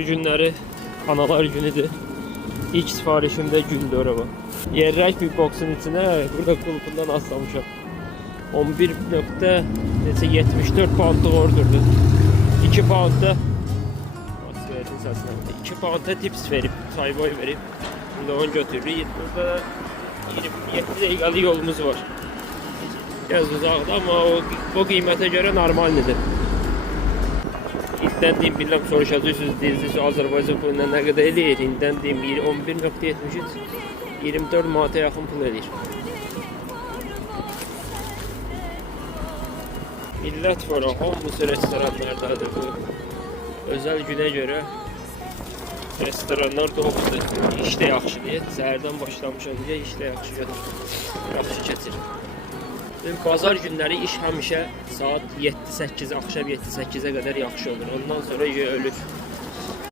Bu günləri analar günüdür. İlk sifarişimdə gündür araba. Yerrək bir boksun içine burada kulpundan aslamışam. 11.74 poundluk ordurdu. 2 poundda 2 poundda tips verip, sayboy verip burada 10 götürür. Burada 27 dakikalık yolumuz var. Biraz uzaqda ama o qiymətə görə normaldır. İlkdən deyim, bilmem soruşacaqsınız, deyirsiniz Azərbaycan puluna nə qədər eləyir? İlkdən deyim 11.73 24 manata yaxın pul eləyir. Millət var, hamısı restoranlardadır bu. Özel günə görə restoranlar doludur. İş də yaxşıdır. Səhərdən başlamışam deyə iş də yaxşı gedir. Yaxşı keçir. Bazar günləri iş həmişə saat 7-8, axşam 7-8-ə qədər yaxşı olur. Ondan sonra ölür.